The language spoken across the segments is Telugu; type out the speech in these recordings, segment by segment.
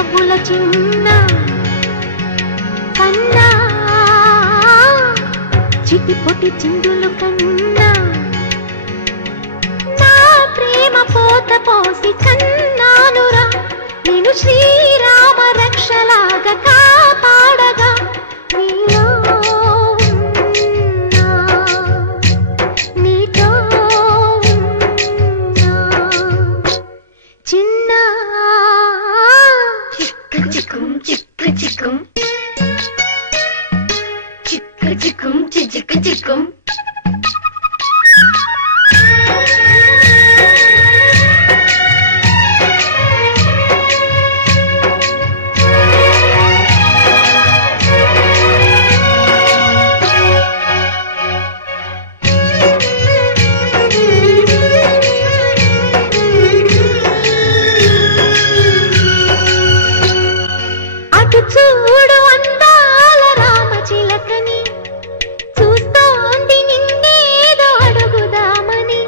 నవ్వుల చిన్న కన్నా చిటిపొటి చిందులు కన్నా నా ప్రేమ పోత పోసి కన్నానురా నేను శ్రీరామ రక్షలాగా కాపాడగా నీలో నీతో చిన్న చిక్కు చిక్కుం చిక్కు చిక్కుం చిక్కు చిక్కుం చిక్కు చిక్కుం చూడు అందాల రామచిలకని చూస్తోంది నిన్నేదో అడుగుదామని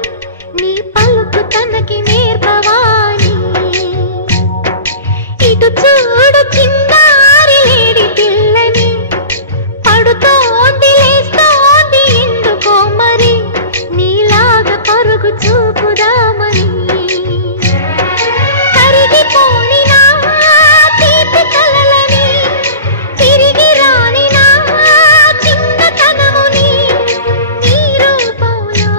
నీ పలుకు తనకి నేర్పవాని ఇటు చూడు చిన్నారి లేడి పిల్లని పడుతోంది లేస్తోంది ఎందుకో మరి నీలాగా పరుగు చూపుదామని కరిగిపోని నా తీపి కలలని తిరిగి రాని నా చిన్నతనముని నీ రూపంలో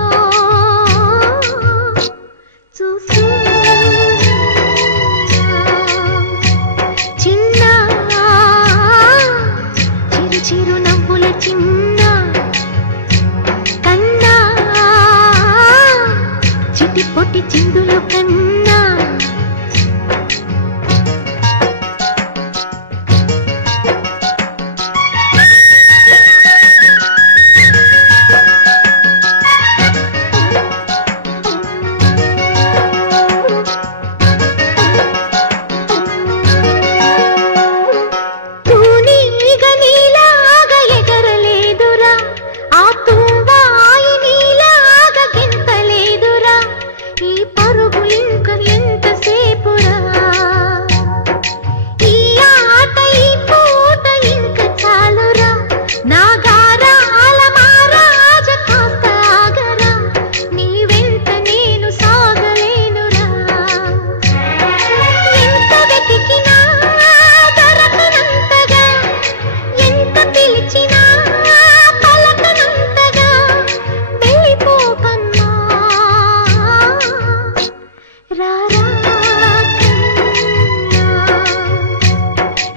చిన్న చిరు చిరు నవ్వుల చిన్న కన్నా చిటిపొటి చిందులు కన్నా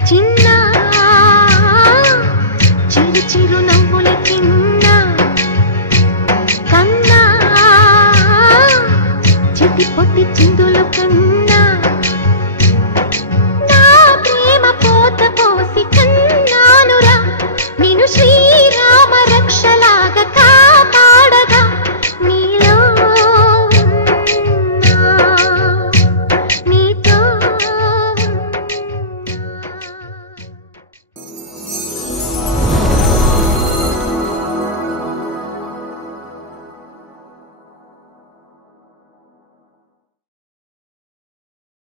చిన్న చిరు చిరు నవ్వుల చిన్న